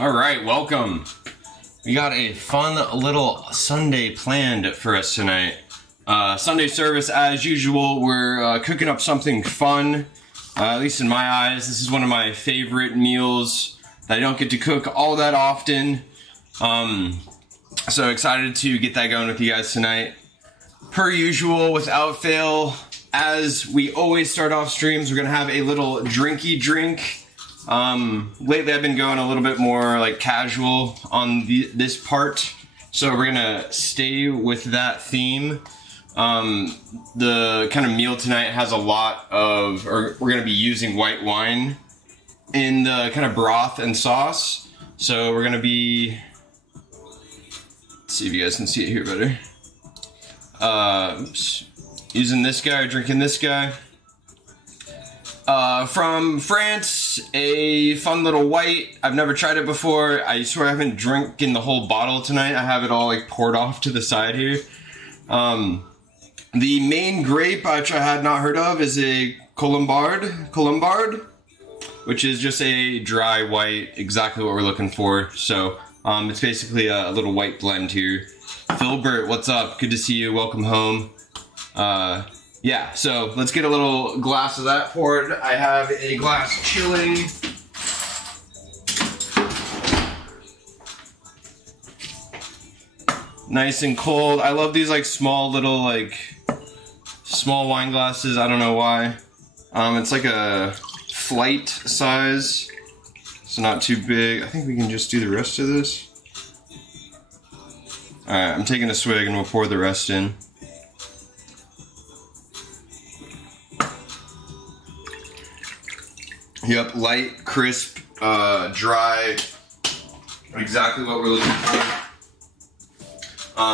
All right, welcome. We got a fun little Sunday planned for us tonight. Sunday service as usual. We're cooking up something fun, at least in my eyes. This is one of my favorite meals that I don't get to cook all that often. So excited to get that going with you guys tonight. Per usual, without fail, as we always start off streams, we're gonna have a little drinky drink. Lately I've been going a little bit more like casual on this part, so we're gonna stay with that theme. The kind of meal tonight has a lot of, or we're gonna be using white wine in the kind of broth and sauce. So we're gonna be, let's see if you guys can see it here better. Using this guy, or drinking this guy. From France, a fun little white. I've never tried it before. I swear I haven't drinking the whole bottle tonight. I have it all like poured off to the side here. The main grape, which I had not heard of, is a Colombard, which is just a dry white, exactly what we're looking for. So it's basically a little white blend here. Philbert, what's up? Good to see you. Welcome home. Yeah, so let's get a little glass of that poured. I have a glass chilling. Nice and cold. I love these like small little small wine glasses. I don't know why. It's like a flight size. It's not too big. I think we can just do the rest of this. Alright, I'm taking a swig and we'll pour the rest in. Yep, light, crisp, dry, exactly what we're looking for.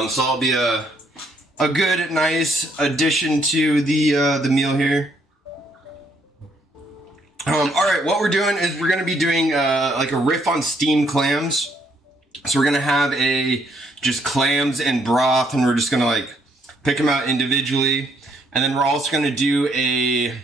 So it'll be a good, nice addition to the meal here. All right, what we're doing is we're gonna be doing like a riff on steamed clams. So we're gonna have just clams and broth, and we're just gonna like pick them out individually, and then we're also gonna do a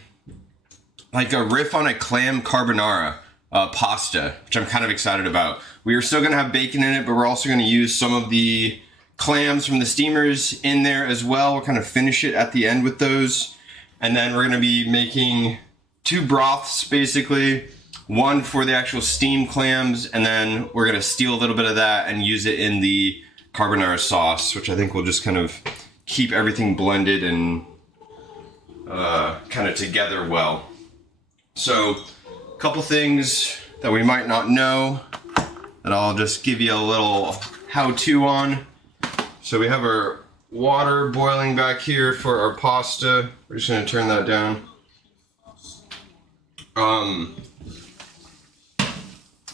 riff on a clam carbonara pasta, which I'm kind of excited about. We are still gonna have bacon in it, but we're also gonna use some of the clams from the steamers in there as well. We'll kind of finish it at the end with those. And then we're gonna be making 2 broths, basically. One for the actual steamed clams, and then we're gonna steal a little bit of that and use it in the carbonara sauce, which I think will just kind of keep everything blended and kind of together well. So, a couple things that we might not know that I'll just give you a little how-to on. So we have our water boiling back here for our pasta. We're just gonna turn that down.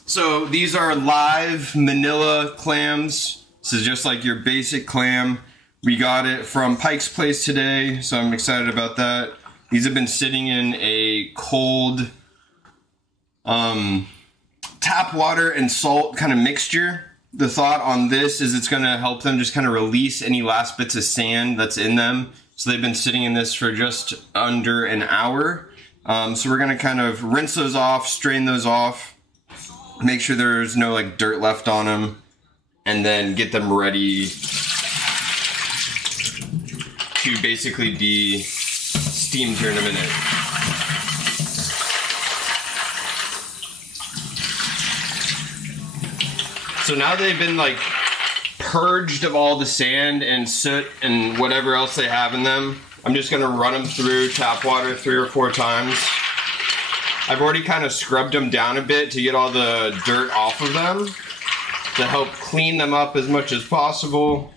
So these are live Manila clams. This is just like your basic clam. We got it from Pike's Place today, so I'm excited about that. These have been sitting in a cold tap water and salt kind of mixture. The thought on this is it's going to help them just kind of release any last bits of sand that's in them. So they've been sitting in this for just under an hour. So we're going to kind of rinse those off, strain those off, make sure there's no like dirt left on them, and then get them ready to basically be steamed here in a minute. So now they've been like purged of all the sand and soot and whatever else they have in them, I'm just gonna run them through tap water 3 or 4 times. I've already kind of scrubbed them down a bit to get all the dirt off of them, to help clean them up as much as possible.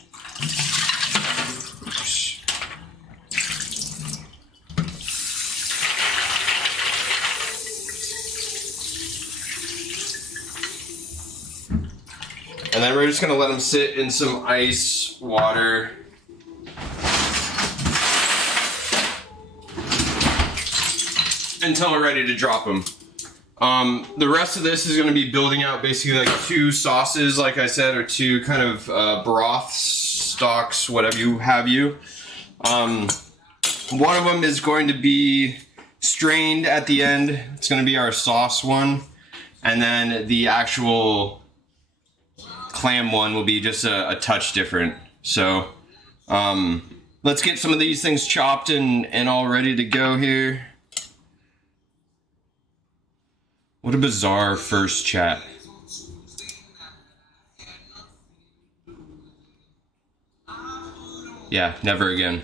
And then we're just gonna let them sit in some ice water. Until we're ready to drop them. The rest of this is gonna be building out basically like 2 sauces, like I said, or 2 kind of broths, stocks, whatever you have you. One of them is going to be strained at the end. It's gonna be our sauce one. And then the actual clam one will be just a touch different. So let's get some of these things chopped and all ready to go here. What a bizarre first chat. Yeah, never again.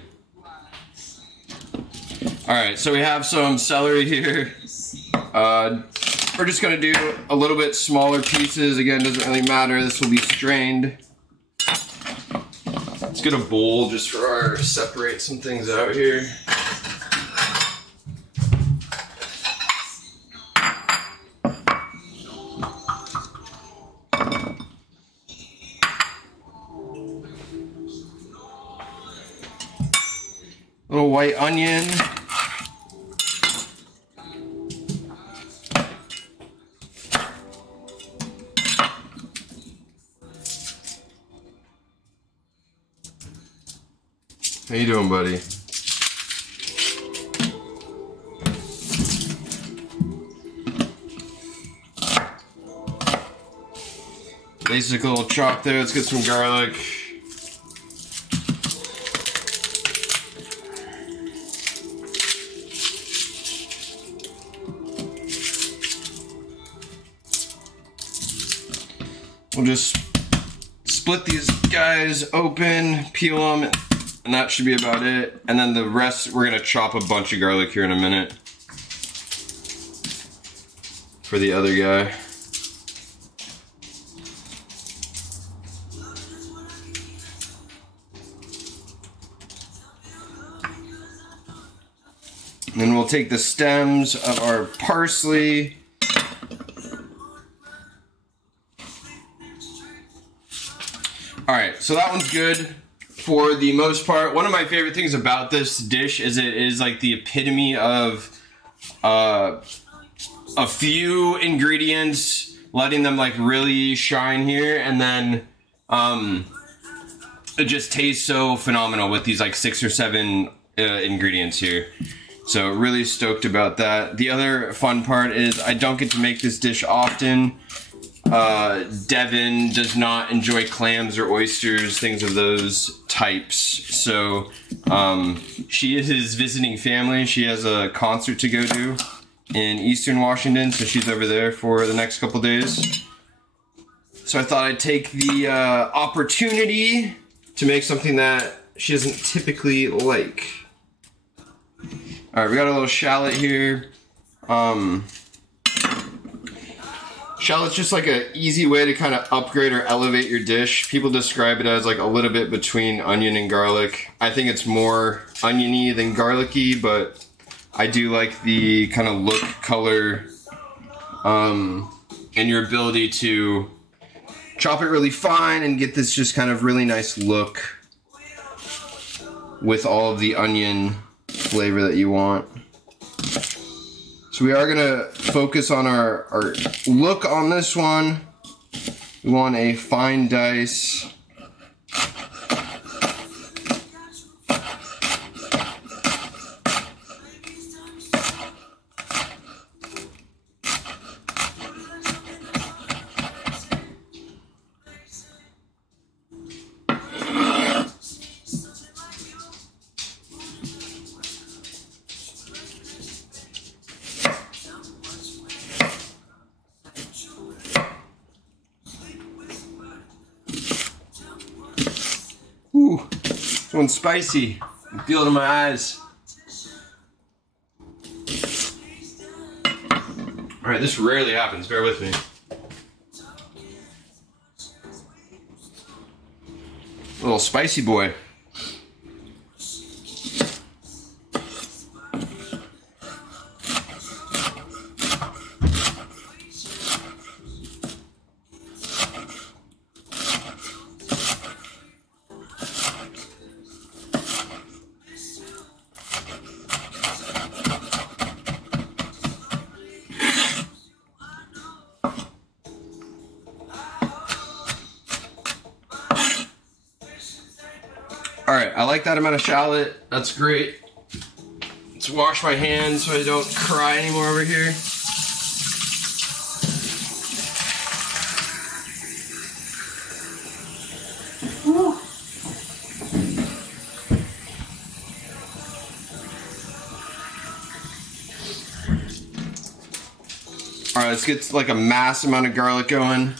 Alright, so we have some celery here. We're just gonna do a little bit smaller pieces. Again, doesn't really matter. This will be strained. Let's get a bowl just for our, separate some things out here. Little white onion. How you doing, buddy? Basic little chop there. Let's get some garlic. We'll just split these guys open, peel them, and that should be about it. And then the rest, we're gonna chop a bunch of garlic here in a minute for the other guy. And then we'll take the stems of our parsley. Alright, so that one's good for the most part. One of my favorite things about this dish is it is like the epitome of a few ingredients, letting them like really shine here, and then it just tastes so phenomenal with these like 6 or 7 ingredients here. So really stoked about that. The other fun part is I don't get to make this dish often. Devin does not enjoy clams or oysters, things of those types. So she is visiting family. She has a concert to go to in Eastern Washington, so she's over there for the next couple days. So I thought I'd take the opportunity to make something that she doesn't typically like. Alright, we got a little shallot here. Shallot's just like an easy way to kind of upgrade or elevate your dish. People describe it as like a little bit between onion and garlic. I think it's more oniony than garlicky, but I do like the kind of look, color, and your ability to chop it really fine and get this just kind of really nice look with all of the onion flavor that you want. So we are gonna focus on our look on this one. We want a fine dice. Ooh, this one's spicy. I can feel it in my eyes. Alright, this rarely happens, bear with me. Little spicy boy. Alright, I like that amount of shallot. That's great. Let's wash my hands so I don't cry anymore over here. Alright, let's get like a mass amount of garlic going.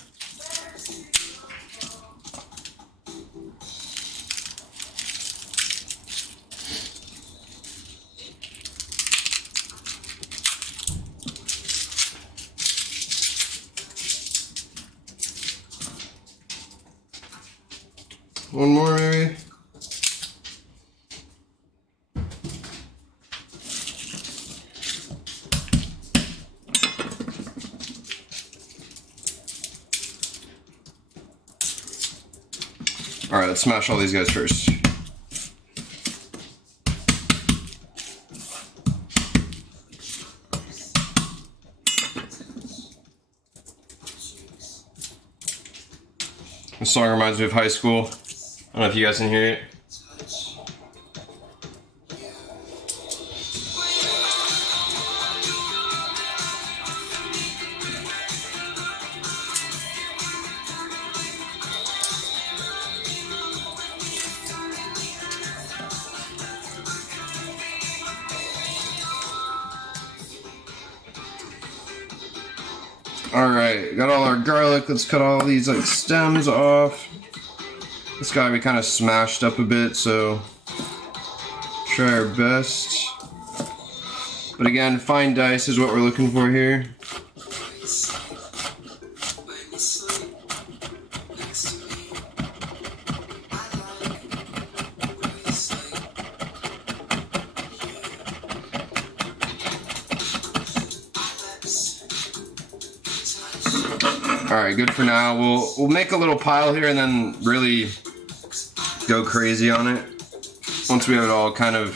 One more maybe. Alright, let's smash all these guys first. This song reminds me of high school. I don't know if you guys can hear it. Alright, got all our garlic. Let's cut all these like stems off. This guy we kind of smashed up a bit, so try our best. But again, fine dice is what we're looking for here. Alright, good for now. We'll make a little pile here and then really go crazy on it. Once we have it all kind of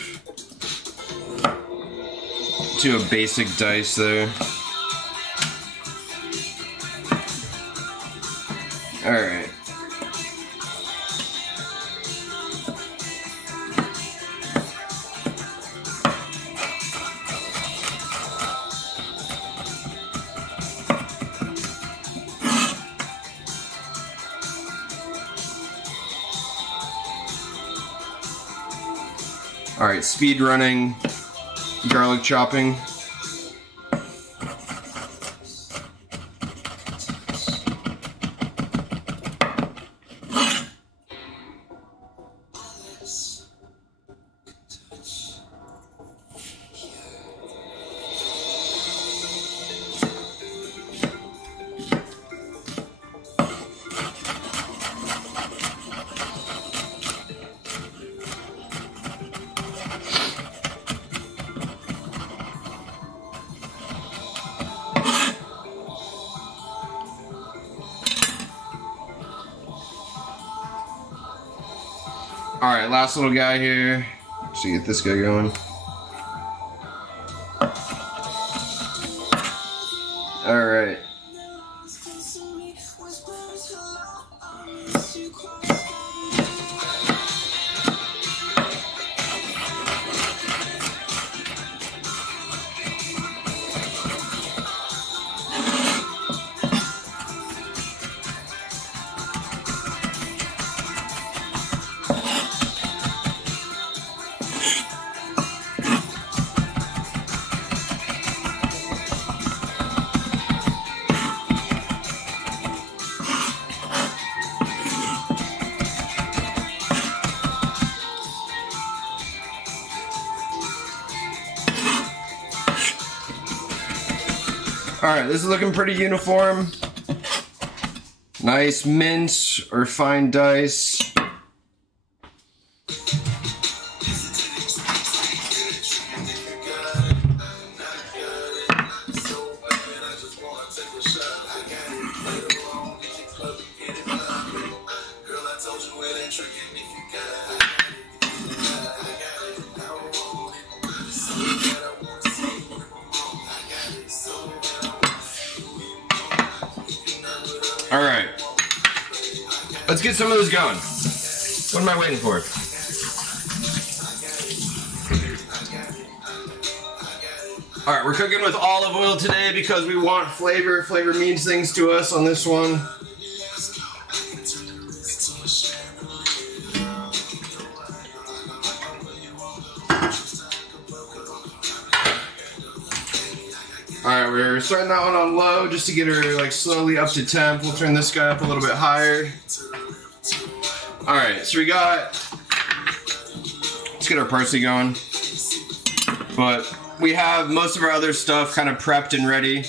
to a basic dice there. Alright. Alright, speed running, garlic chopping. Alright, last little guy here. Just to get this guy going. Alright. Alright, this is looking pretty uniform. Nice mince or fine dice. Alright. Let's get some of those going. What am I waiting for? Alright, we're cooking with olive oil today because we want flavor. Flavor means things to us on this one. Alright, Alright, we're starting that one on low just to get her like slowly up to temp. We'll turn this guy up a little bit higher. Alright, so we got, let's get our parsley going. But we have most of our other stuff kind of prepped and ready.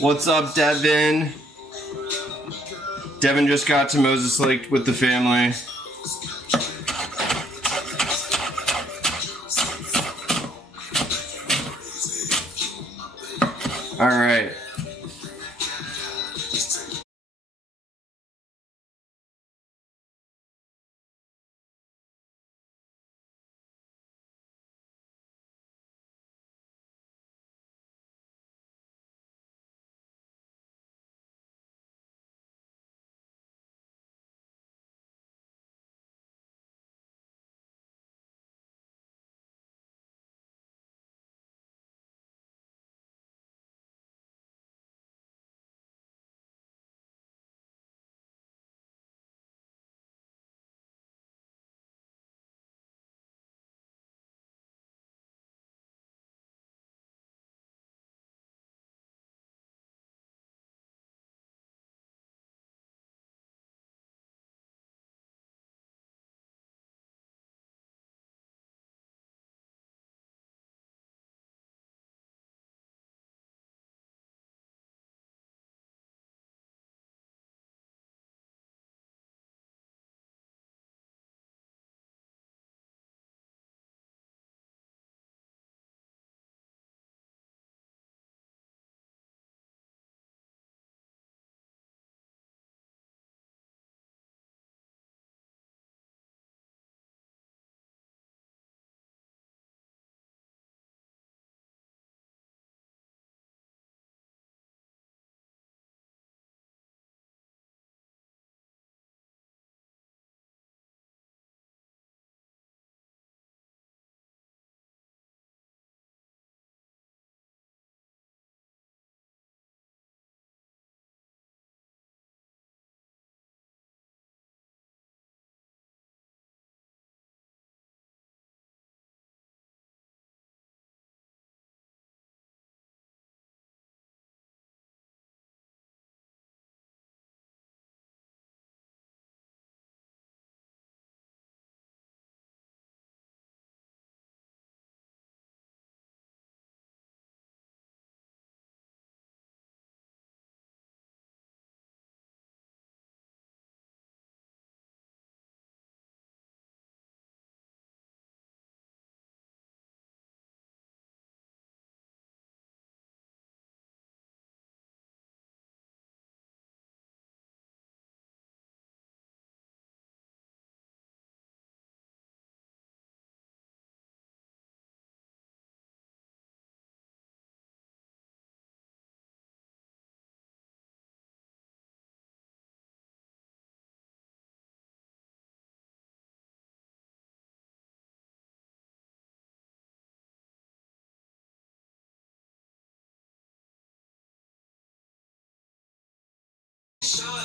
What's up, Devin? Devin just got to Moses Lake with the family. All right.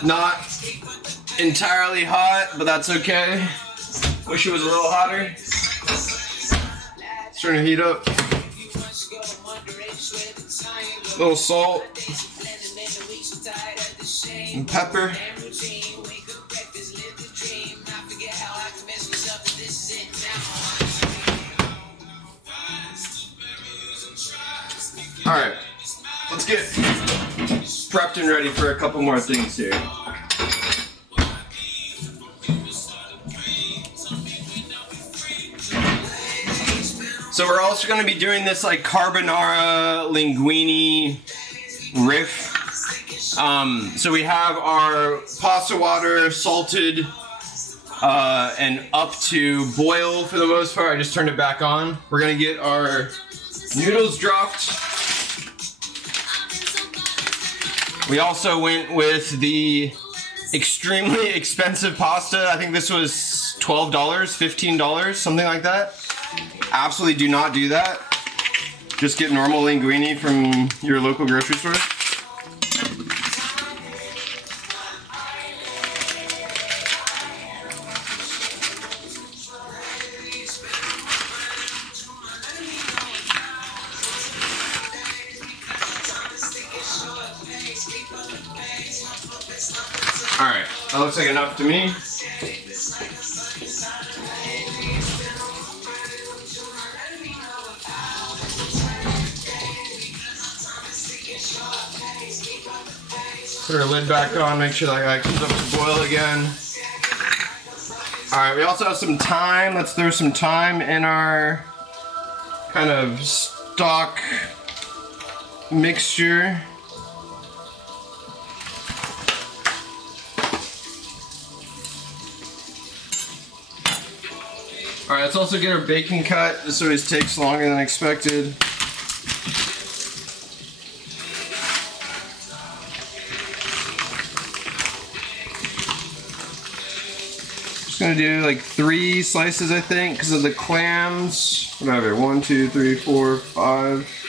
Not entirely hot, but that's okay. Wish it was a little hotter. It's starting to heat up. A little salt and pepper. All right, let's get prepped and ready for a couple more things here. So we're also going to be doing this like carbonara linguini riff. So we have our pasta water salted and up to boil for the most part. I just turned it back on. We're going to get our noodles dropped. We also went with the extremely expensive pasta. I think this was $12, $15, something like that. Absolutely do not do that. Just get normal linguini from your local grocery store. Alright, that looks like enough to me. Put our lid back on, make sure that guy comes up to boil again. Alright, we also have some thyme. Let's throw some thyme in our kind of stock mixture. Alright, let's also get our bacon cut. This always takes longer than expected. Just gonna do like 3 slices, I think, because of the clams. Whatever, 1, 2, 3, 4, 5.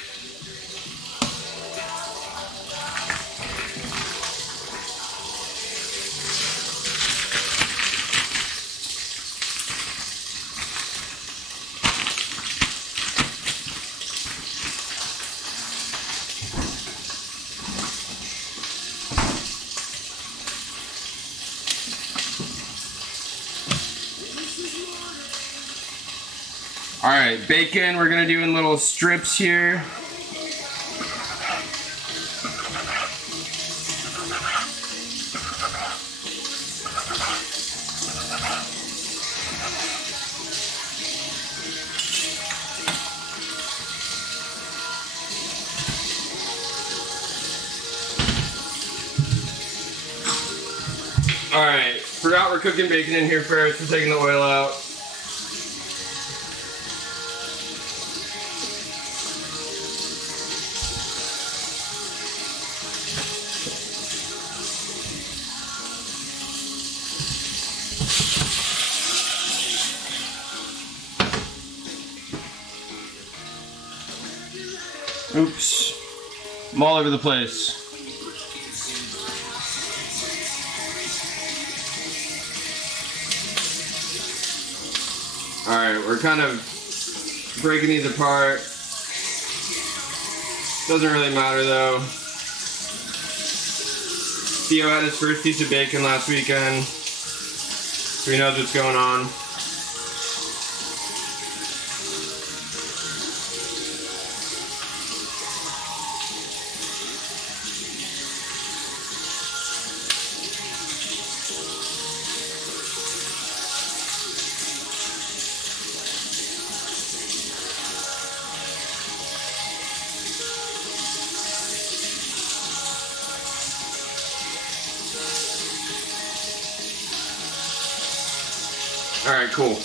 Alright, bacon we're gonna do in little strips here. Alright, forgot we're cooking bacon in here first. We're taking the oil out. Oops, I'm all over the place. Alright, we're kind of breaking these apart. Doesn't really matter though. Theo had his first piece of bacon last weekend, so he knows what's going on. Alright, cool.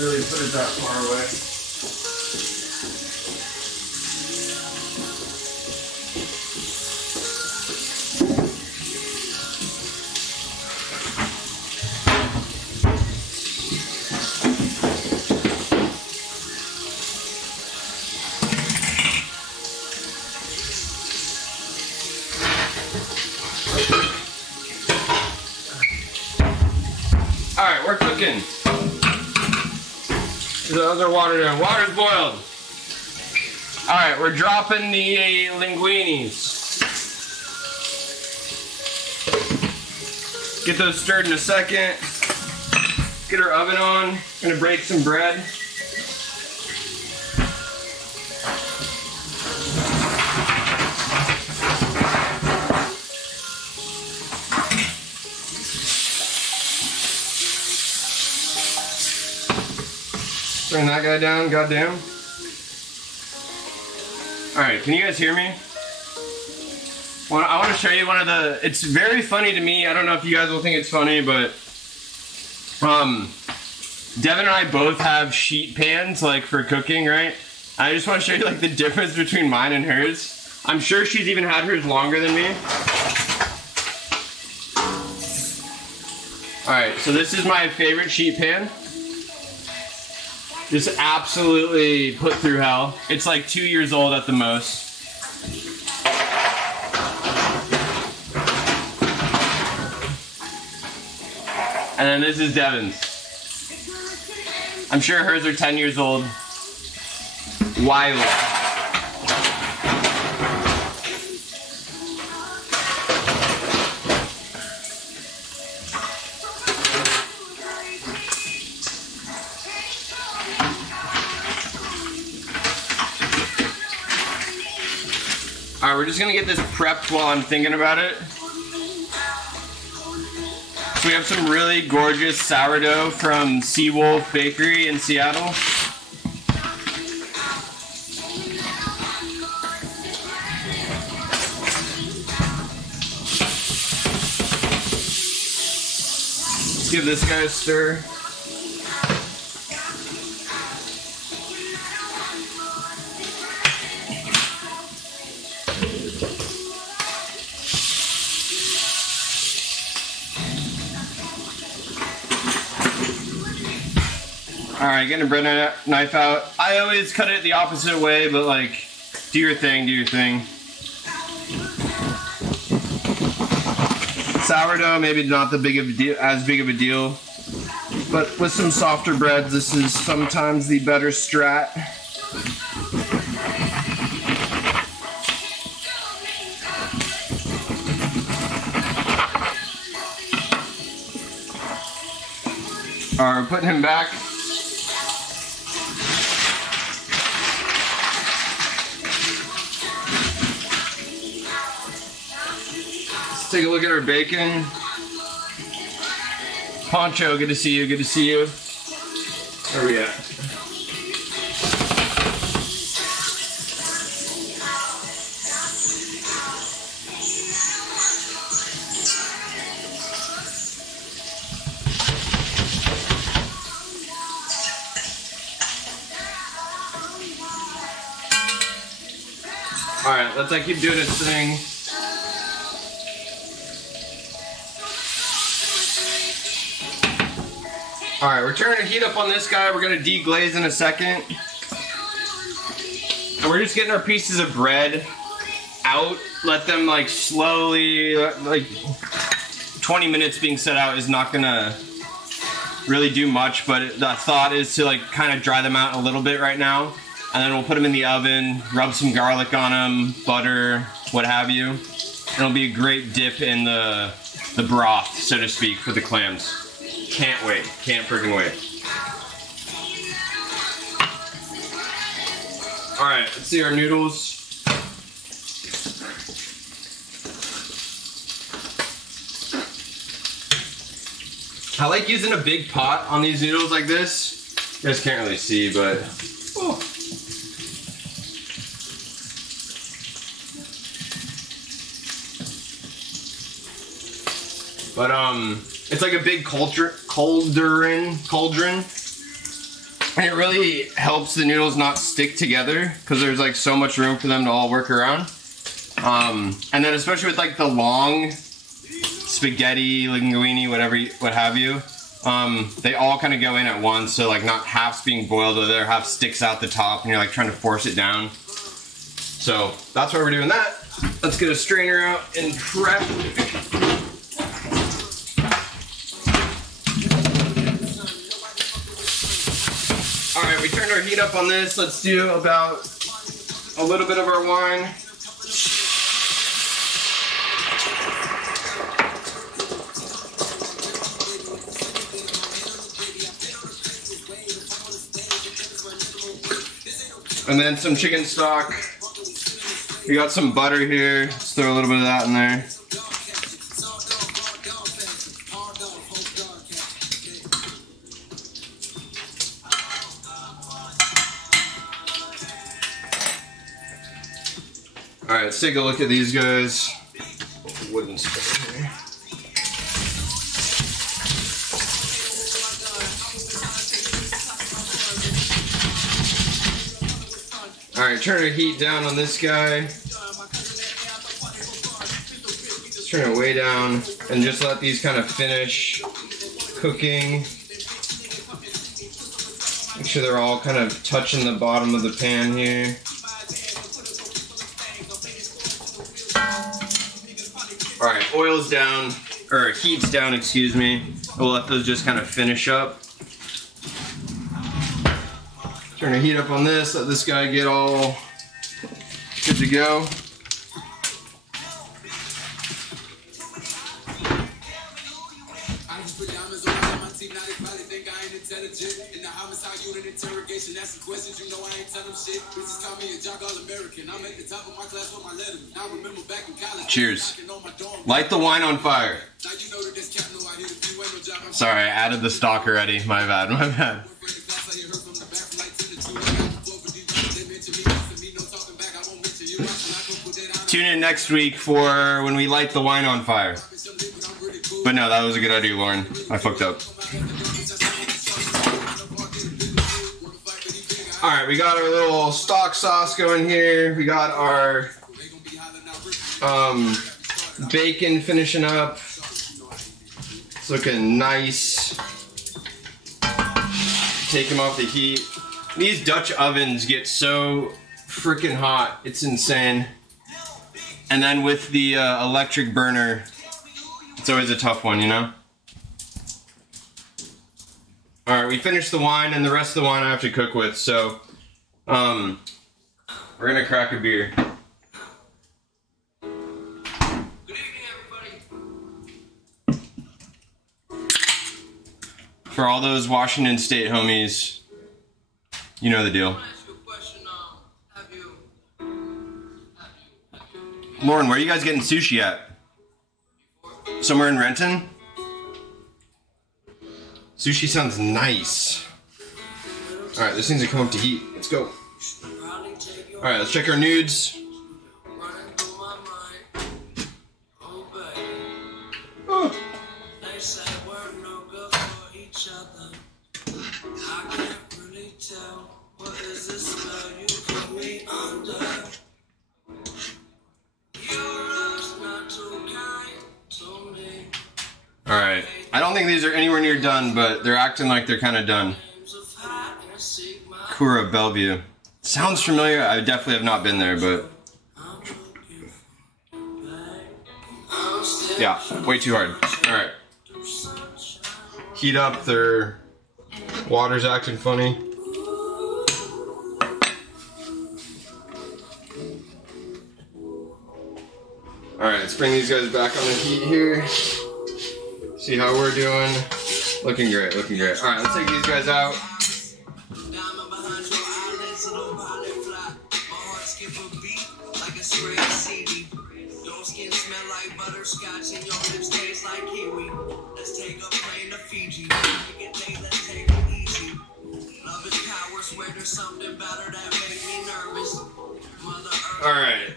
Really put it that far away. Alright, we're cooking. How's our water doing? Water's boiled. Alright, we're dropping the linguinis. Get those stirred in a second. Get our oven on. Gonna break some bread. Bring that guy down, goddamn. Alright, can you guys hear me? Well, I want to show you one of the, it's very funny to me, I don't know if you guys will think it's funny, but Devin and I both have sheet pans, like, for cooking, right? I just want to show you, like, the difference between mine and hers. I'm sure she's even had hers longer than me. Alright, so this is my favorite sheet pan. Just absolutely put through hell. It's like 2 years old at the most. And then this is Devin's. I'm sure hers are 10 years old. Wiley. Alright, we're just gonna get this prepped while I'm thinking about it. So we have some really gorgeous sourdough from Seawolf Bakery in Seattle. Let's give this guy a stir. Alright, getting a bread knife out. I always cut it the opposite way, but like, do your thing, do your thing. Sourdough, maybe not the as big of a deal, but with some softer breads, this is sometimes the better strat. Alright, we're putting him back. Take a look at our bacon. Poncho, good to see you, good to see you. Where are we at? Alright, let's keep doing its thing. Alright, we're turning the heat up on this guy. We're going to deglaze in a second. And we're just getting our pieces of bread out. Let them like slowly, like 20 minutes being set out is not going to really do much. But the thought is to like kind of dry them out a little bit right now. And then we'll put them in the oven, rub some garlic on them, butter, what have you. It'll be a great dip in the broth, so to speak, for the clams. Can't wait. Can't freaking wait. Alright, let's see our noodles. I like using a big pot on these noodles like this. You guys can't really see, but... Oh. But, it's like a big cauldron, and it really helps the noodles not stick together because there's like so much room for them to all work around. And then especially with like the long spaghetti, linguini, what have you, they all kind of go in at once, so like not half's being boiled, the other half sticks out the top, and you're like trying to force it down. So that's why we're doing that. Let's get a strainer out and prep. Alright, we turned our heat up on this. Let's do about a little bit of our wine. And then some chicken stock. We got some butter here. Let's throw a little bit of that in there. Alright, let's take a look at these guys. Wooden spoon here. Alright, turn the heat down on this guy. Let's turn it way down and just let these kind of finish cooking. Make sure they're all kind of touching the bottom of the pan here. Alright, oil's down, or heat's down, excuse me. We'll let those just kind of finish up. Turn the heat up on this, let this guy get all good to go. Cheers. Light the wine on fire. Sorry, I added the stock already. My bad, my bad. Tune in next week for when we light the wine on fire. But no, that was a good idea, Lauren. I fucked up. Alright, we got our little stock sauce going here. We got our bacon finishing up. It's looking nice. Take them off the heat. These Dutch ovens get so freaking hot. It's insane. And then with the electric burner, it's always a tough one, you know? Alright, we finished the wine, and the rest of the wine I have to cook with, so we're gonna crack a beer. Good evening, everybody. For all those Washington State homies, you know the deal. Lauren, where are you guys getting sushi at? Somewhere in Renton? Sushi sounds nice. Alright, this thing's gonna come up to heat. Let's go. Alright, let's check our nudes. Oh. Alright, I don't think these are anywhere near done, but they're acting like they're kind of done. Cura Bellevue. Sounds familiar, I definitely have not been there, but... yeah, way too hard. Alright. Heat up, their water's acting funny. Alright, let's bring these guys back on the heat here. See how we're doing. Looking great, looking great. Alright, let's take these guys out. Alright.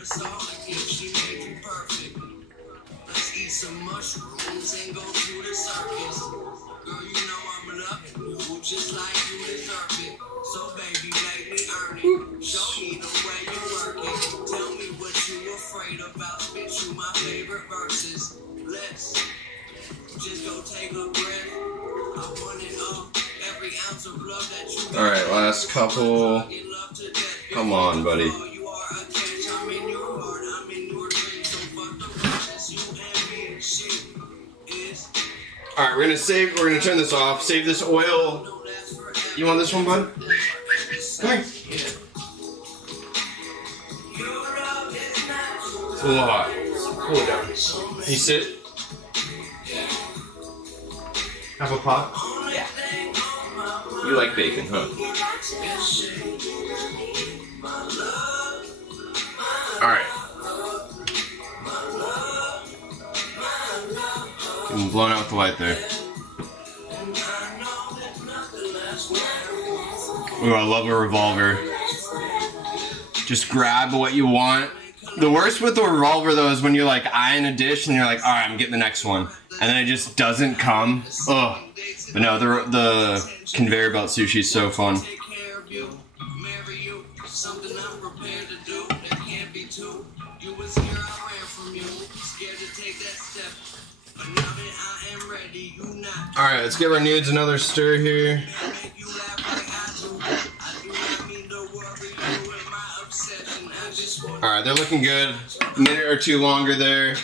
Some mushrooms and go to the circus. Girl, you know I'm loving you just like you deserve it. So baby, make me earn it. Show me the way you work it. Tell me what you afraid about. Spit you my favorite verses. Let's just go take a breath. I want it all. Every ounce of love that you got. Alright, last couple. Come on, buddy. Alright, we're gonna turn this off, save this oil. You want this one, bud? Come here. It's a little hot. Cool it down. Can you sit? Have a pot? Yeah. You like bacon, huh? Alright. Getting blown out with the light there. Ooh, I love a revolver. Just grab what you want. The worst with the revolver though is when you're like eyeing a dish and you're like, alright, I'm getting the next one. And then it just doesn't come. Ugh. But no, the conveyor belt sushi is so fun. Alright, let's give our nudes another stir here. Alright, they're looking good. A minute or two longer there.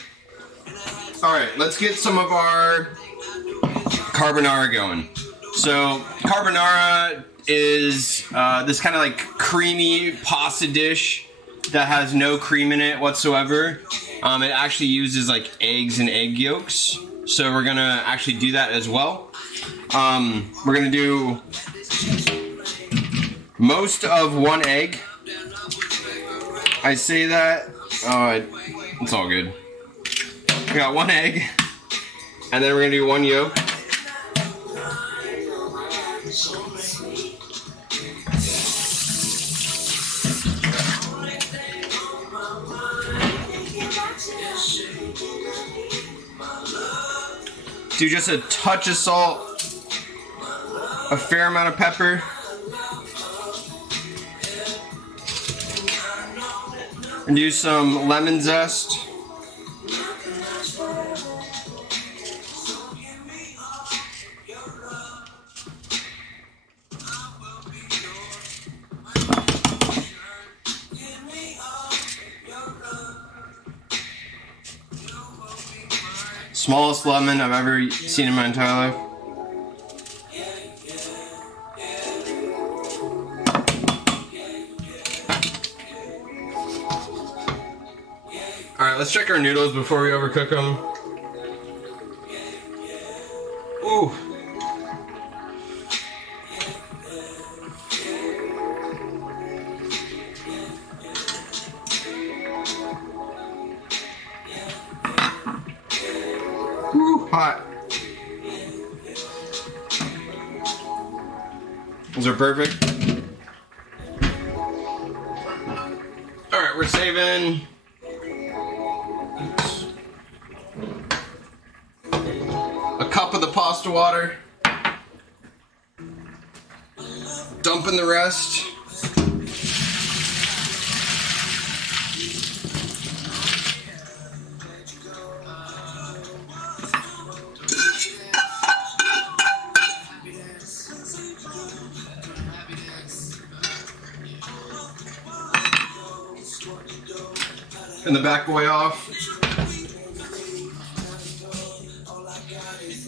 Alright, let's get some of our carbonara going. So, carbonara, is this kind of like creamy pasta dish that has no cream in it whatsoever. It actually uses like eggs and egg yolks. So we're gonna actually do that as well. We're gonna do most of 1 egg. I say that, it's all good. We got 1 egg, and then we're gonna do 1 yolk. Do just a touch of salt, a fair amount of pepper. And do some lemon zest. Smallest lemon I've ever seen in my entire life. Alright, let's check our noodles before we overcook them. Ooh. Ooh, hot. Those are perfect. Alright, we're saving a cup of the pasta water. Dumping the rest. And the back boy off.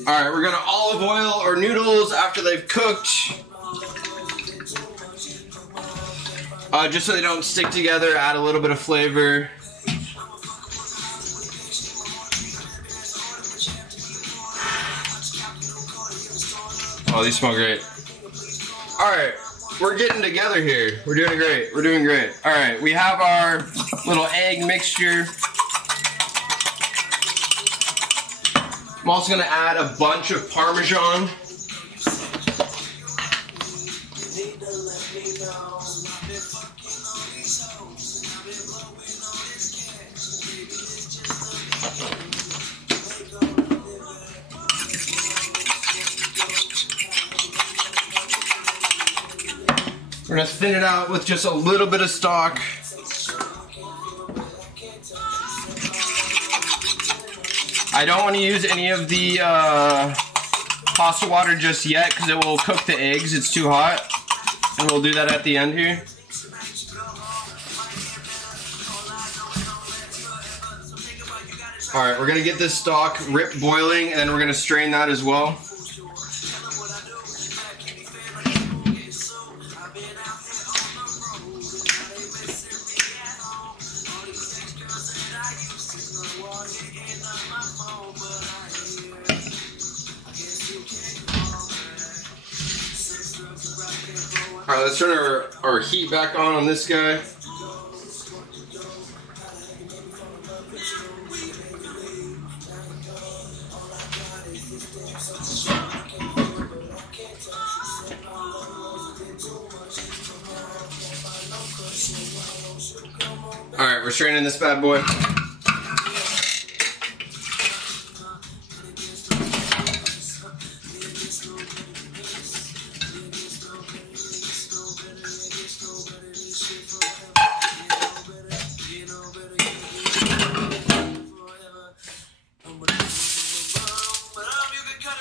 Alright, we're gonna olive oil our noodles after they've cooked. Just so they don't stick together, add a little bit of flavor. Oh, these smell great. Alright, we're getting together here. We're doing great. We're doing great. Alright, we have our little egg mixture. I'm also going to add a bunch of Parmesan. We're going to thin it out with just a little bit of stock. I don't want to use any of the pasta water just yet because it will cook the eggs. It's too hot. And we'll do that at the end here. Alright, we're going to get this stock boiling and then we're going to strain that as well. Alright, let's turn our heat back on this guy. Alright, we're straining this bad boy.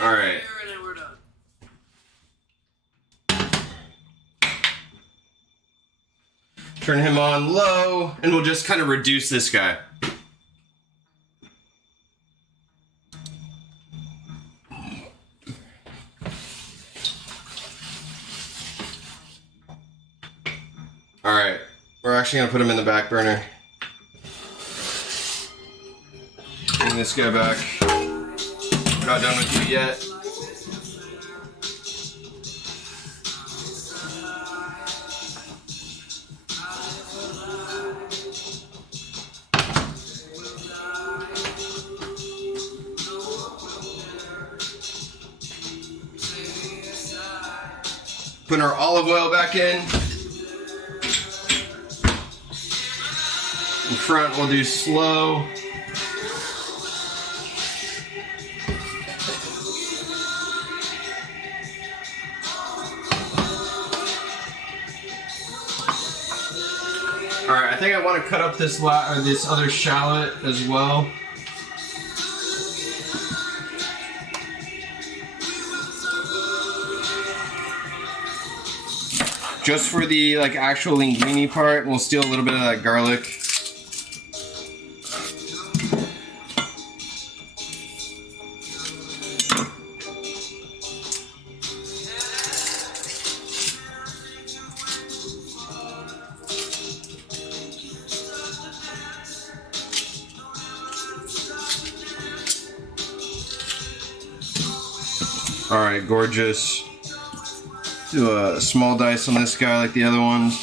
Alright. Turn him on low, and we'll just kind of reduce this guy. We're actually gonna put him in the back burner. Bring this guy back. Not done with you yet. Putting our olive oil back in. In front, we'll do slow. All right, I think I want to cut up this other shallot as well. Just for the like actual linguini part, we'll steal a little bit of that garlic. All right, gorgeous. Do a small dice on this guy like the other ones.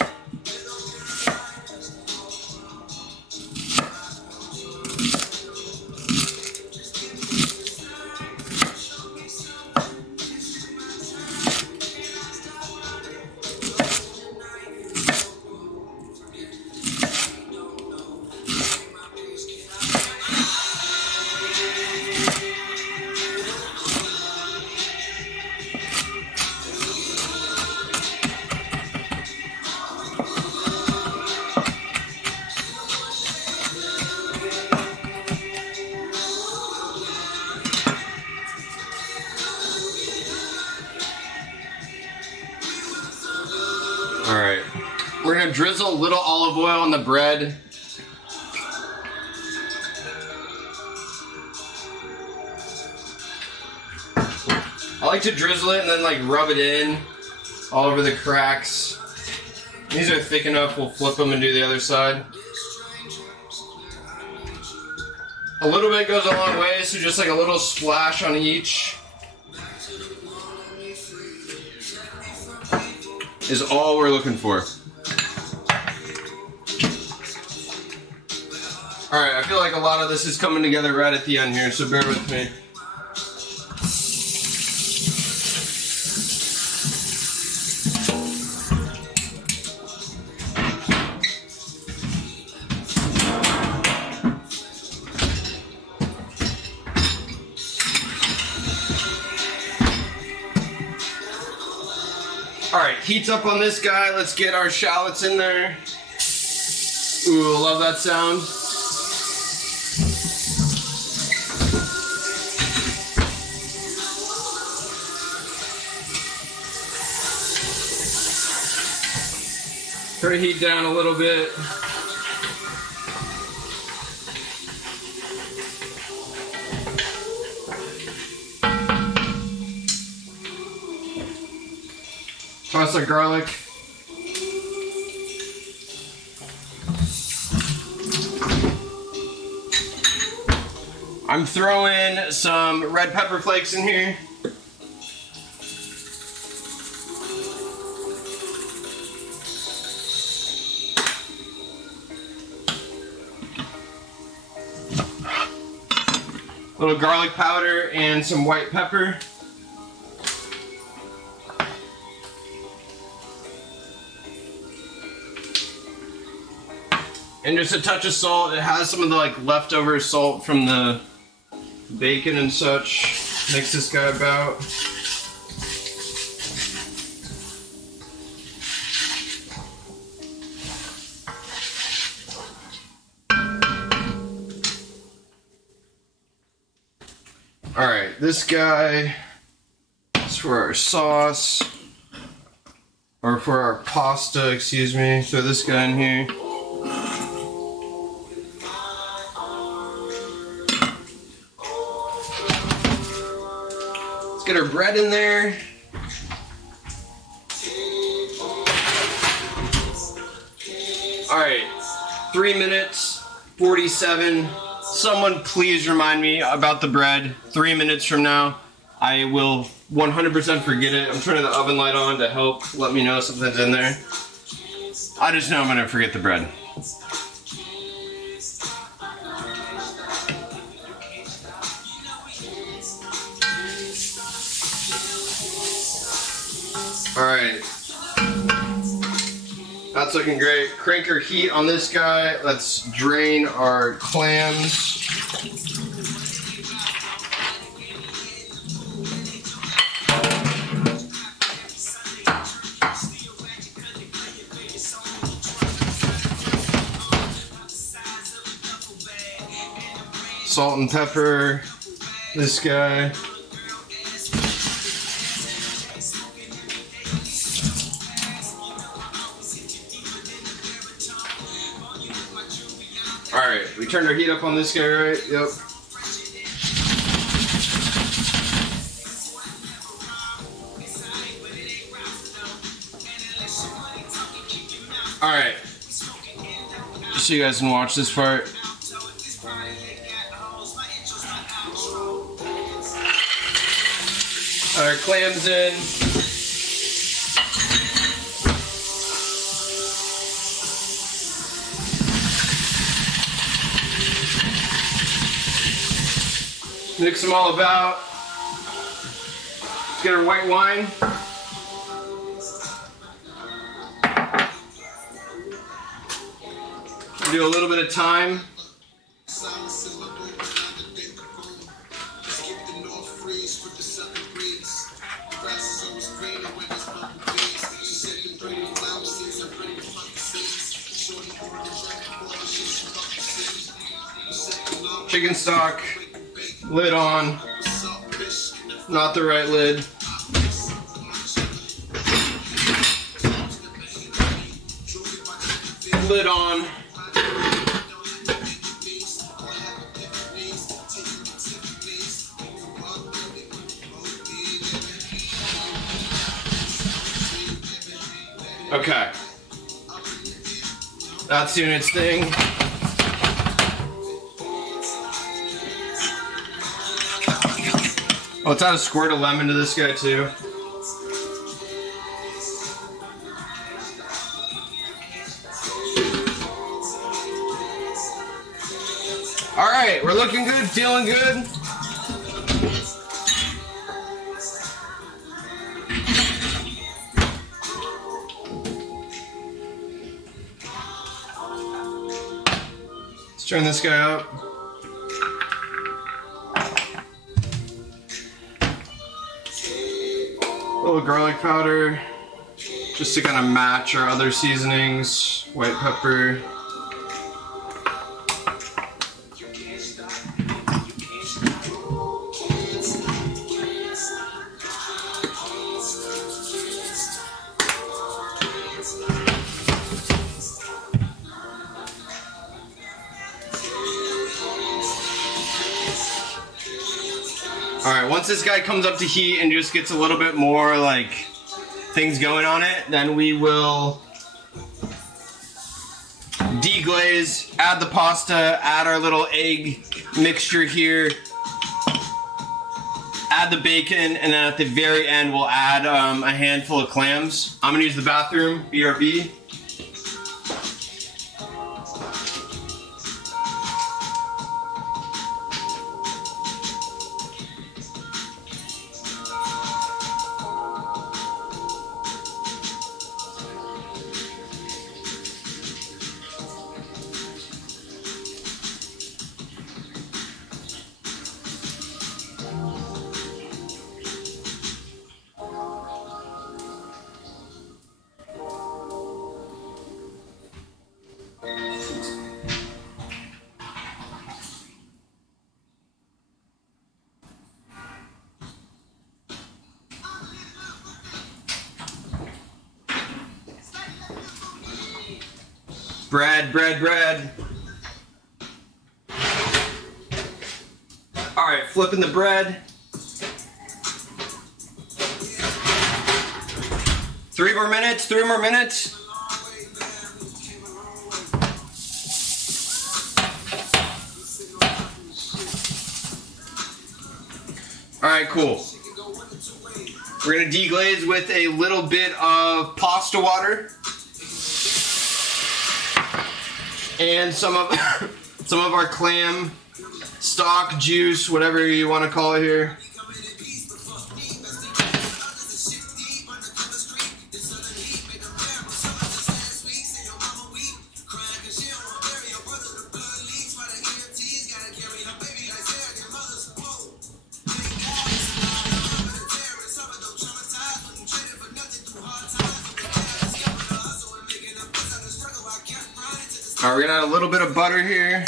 Alright, we're going to drizzle a little olive oil on the bread. I like to drizzle it and then like rub it in all over the cracks. These are thick enough, we'll flip them and do the other side. A little bit goes a long way, so just like a little splash on each is all we're looking for. Alright, I feel like a lot of this is coming together right at the end here, so bear with me. Alright, heat's up on this guy. Let's get our shallots in there. Ooh, love that sound. Turn the heat down a little bit. Toss our garlic. I'm throwing some red pepper flakes in here. A little garlic powder and some white pepper. And just a touch of salt. It has some of the like leftover salt from the bacon and such. Mix this guy about. Alright, this guy is for our sauce. Or for our pasta, excuse me. Throw this guy in here. Get our bread in there. Alright, 3 minutes, 47. Someone please remind me about the bread. 3 minutes from now, I will 100% forget it. I'm turning the oven light on to help let me know something's in there. I just know I'm gonna forget the bread. Alright. That's looking great. Crank our heat on this guy. Let's drain our clams. Salt and pepper this guy. Alright, we turned our heat up on this guy, right? Yep. Alright. Just so you guys can watch this part. Our clams in. Mix them all about. Let's get our white wine. Do a little bit of thyme. Chicken stock. Lid on. Not the right lid. Lid on. Okay. That's doing its thing. Oh, let's add a squirt of lemon to this guy too. Alright, we're looking good, feeling good. Let's turn this guy up. A little garlic powder, just to kind of match our other seasonings. White pepper. Alright, once this guy comes up to heat and just gets a little bit more like things going on it, then we will deglaze, add the pasta, add our little egg mixture here, add the bacon, and then at the very end we'll add a handful of clams. I'm gonna use the bathroom, BRB. Bread. Alright, flipping the bread. 3 more minutes. Alright, cool. We're gonna deglaze with a little bit of pasta water. And some of our clam stock, juice, whatever you want to call it here. Alright, we're gonna add a little bit of butter here.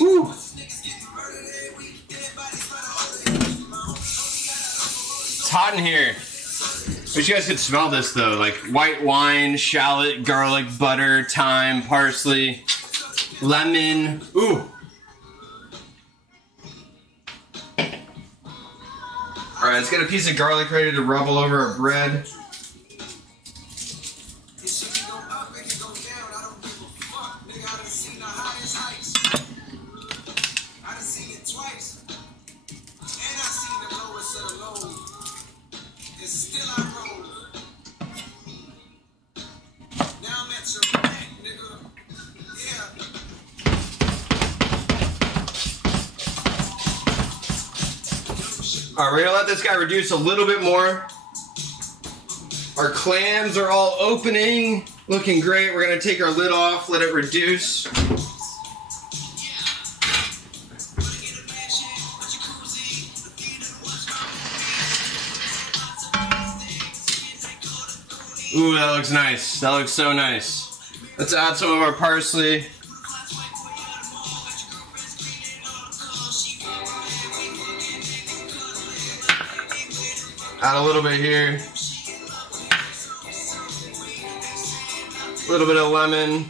Woo. It's hot in here. I wish you guys could smell this though, like white wine, shallot, garlic, butter, thyme, parsley, lemon. Ooh. Alright, let's get a piece of garlic ready to rub all over our bread. Alright, we're gonna let this guy reduce a little bit more. Our clams are all opening, looking great. We're gonna take our lid off, let it reduce. Ooh, that looks nice. That looks so nice. Let's add some of our parsley. Add a little bit here. A little bit of lemon.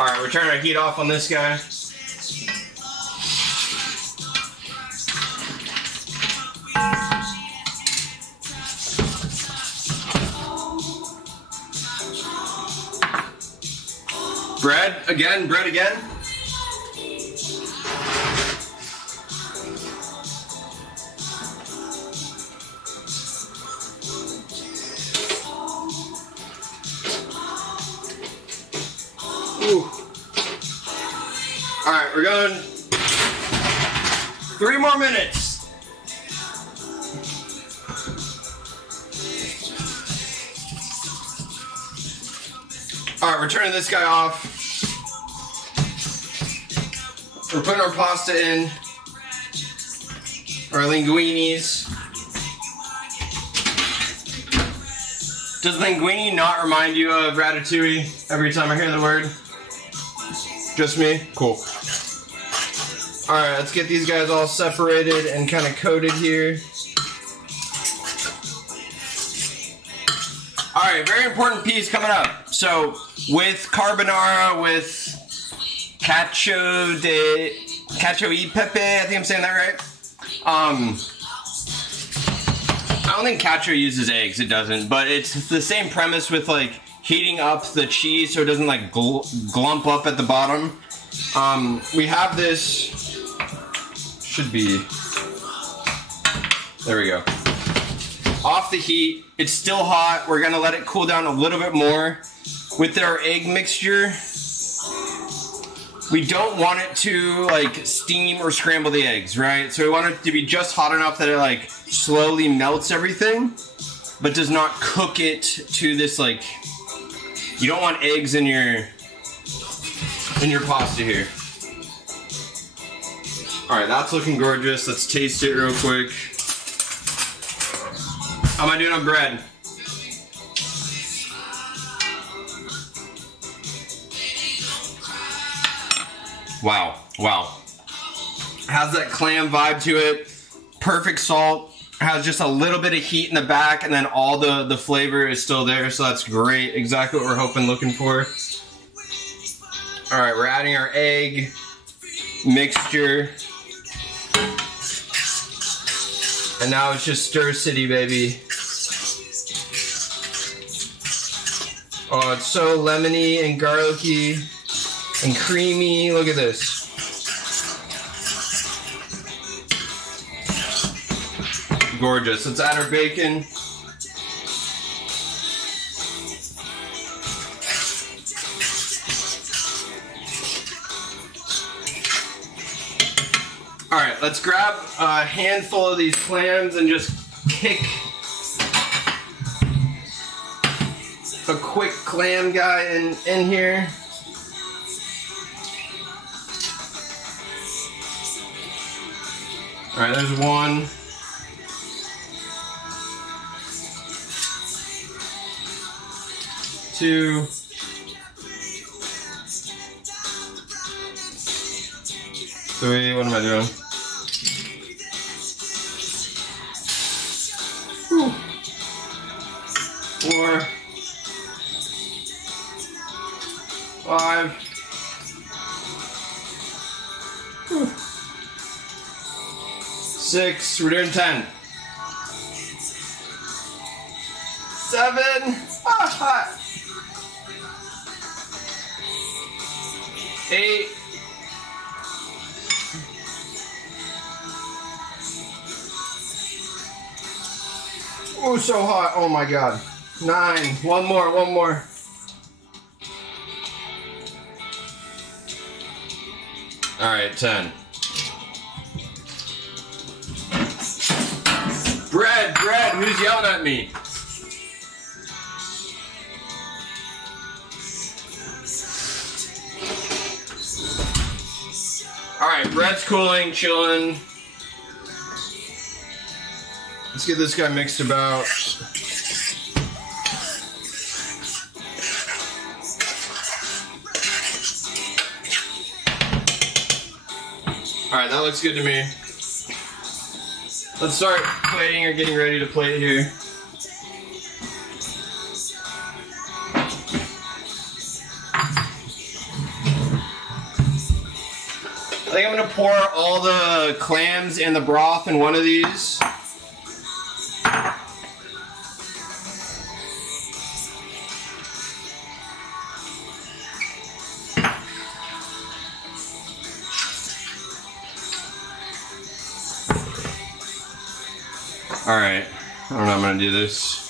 Alright, we're turning our heat off on this guy. Bread again, bread again. Ooh. All right, we're going 3 more minutes. All right, we're turning this guy off. We're putting our pasta in, our linguinis. Does linguini not remind you of ratatouille every time I hear the word? Just me? Cool. Alright, let's get these guys all separated and kind of coated here. Alright, very important piece coming up. So, with carbonara, with cacio e pepe, I think I'm saying that right. I don't think cacio uses eggs, it doesn't, but it's the same premise with like heating up the cheese so it doesn't like glump up at the bottom. We have this, should be, there we go. Off the heat, it's still hot, we're gonna let it cool down a little bit more. With our egg mixture, we don't want it to like steam or scramble the eggs, right? So we want it to be just hot enough that it like slowly melts everything, but does not cook it to this like, you don't want eggs in your pasta here. All right, that's looking gorgeous. Let's taste it real quick. How am I doing on bread? Wow, wow. Has that clam vibe to it. Perfect salt. has just a little bit of heat in the back, and then all the flavor is still there, so that's great. Exactly what we're looking for. All right, we're adding our egg mixture. And now it's just Stir City, baby. Oh, it's so lemony and garlicky and creamy. Look at this. Gorgeous. Let's add our bacon. All right, let's grab a handful of these clams and just kick a quick clam guy in here. All right, there's one. Two. Three, what am I doing? Whew. Four. Five. Whew. Six, we're doing 10. 7. Ah, hot. 8. 'Oh, so hot. Oh my god. 9. One more. Alright, 10. Bread, who's yelling at me? Alright, bread's cooling, chilling. Let's get this guy mixed about. Alright, that looks good to me. Let's start plating or getting ready to plate here. I think I'm gonna pour all the clams and the broth in one of these. Alright, I don't know how I'm gonna do this.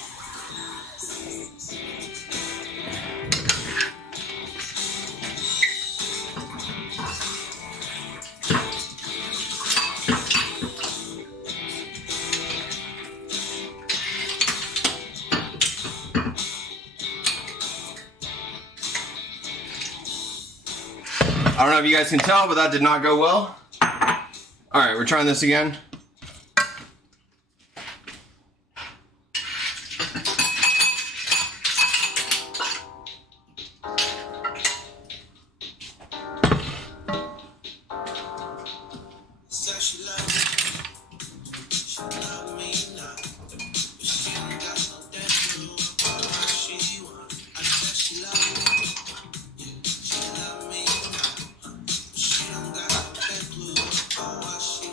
I don't know if you guys can tell, but that did not go well. Alright, we're trying this again.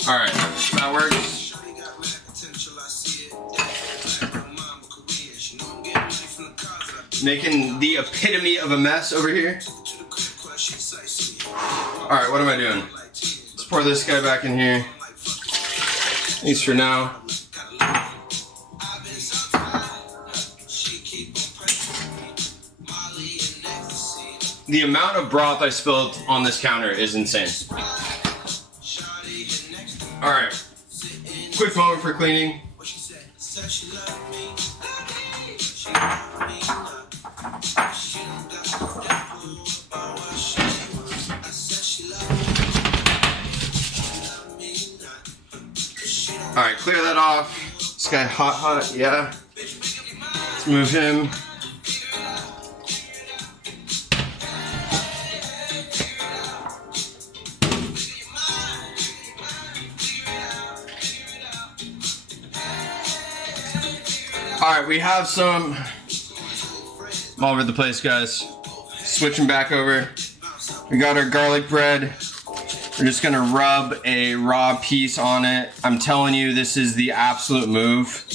Alright, that works. Making the epitome of a mess over here. Alright, what am I doing? Let's pour this guy back in here. At least for now. The amount of broth I spilled on this counter is insane. Alright, quick moment for cleaning. Alright, clear that off. This guy hot, yeah. Let's move him. Alright, we have some all over the place, guys. Switching back over. We got our garlic bread. We're just gonna rub a raw piece on it. I'm telling you, this is the absolute move.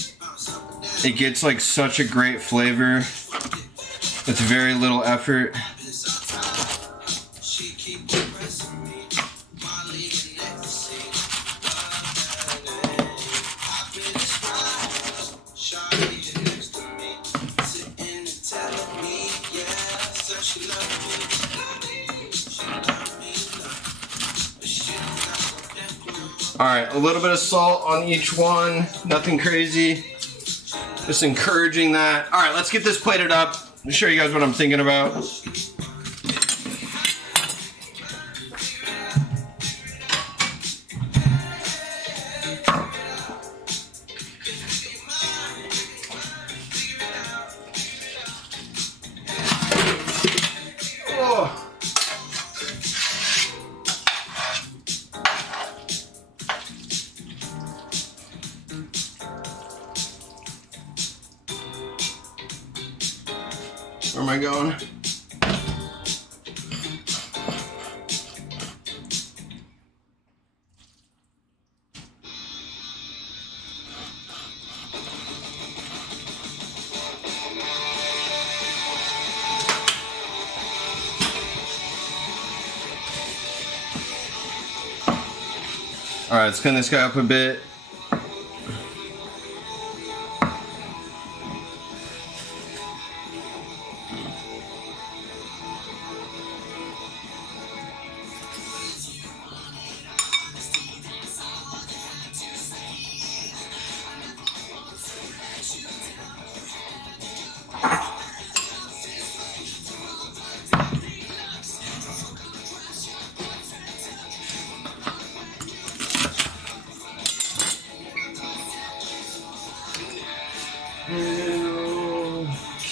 It gets like such a great flavor with very little effort. Alright, a little bit of salt on each one, nothing crazy. Just encouraging that. Alright, let's get this plated up. I'll show you guys what I'm thinking about. Oh. Where am I going? All right, let's clean this guy up a bit.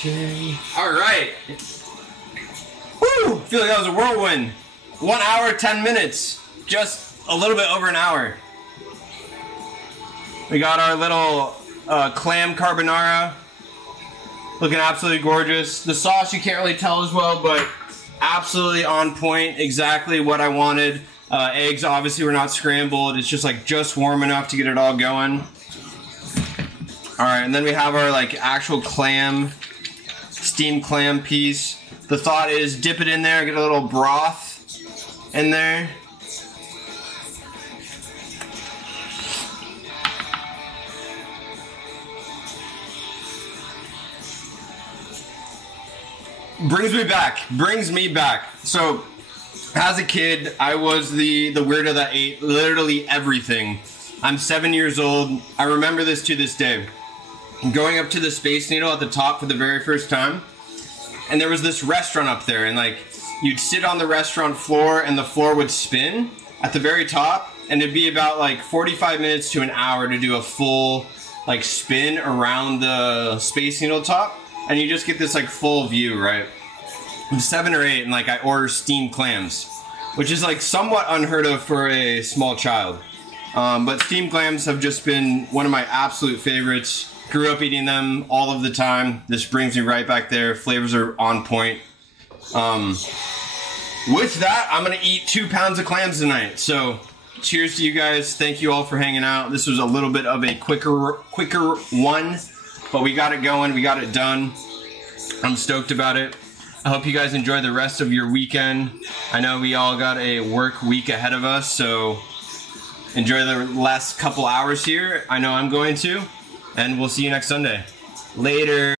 Okay. All right. Woo! I feel like that was a whirlwind. 1 hour, 10 minutes. Just a little bit over an hour. We got our little clam carbonara. Looking absolutely gorgeous. The sauce you can't really tell as well, but absolutely on point. Exactly what I wanted. Eggs obviously were not scrambled. It's just like just warm enough to get it all going. All right, and then we have our like actual clam, steamed clam piece. The thought is dip it in there, get a little broth in there. Brings me back. So, as a kid, I was the weirdo that ate literally everything. I'm 7 years old. I remember this to this day. Going up to the Space Needle at the top for the very first time, and there was this restaurant up there, and like you'd sit on the restaurant floor and the floor would spin at the very top, and it'd be about like 45 minutes to an hour to do a full like spin around the Space Needle top, and you just get this like full view, right? I'm 7 or 8, and like I order steamed clams, which is like somewhat unheard of for a small child. But steamed clams have just been one of my absolute favorites. Grew up eating them all of the time. This brings me right back there. Flavors are on point. With that, I'm gonna eat 2 pounds of clams tonight. So cheers to you guys. Thank you all for hanging out. This was a little bit of a quicker one, but we got it going, we got it done. I'm stoked about it. I hope you guys enjoy the rest of your weekend. I know we all got a work week ahead of us, so enjoy the last couple hours here. I know I'm going to. And we'll see you next Sunday. Later.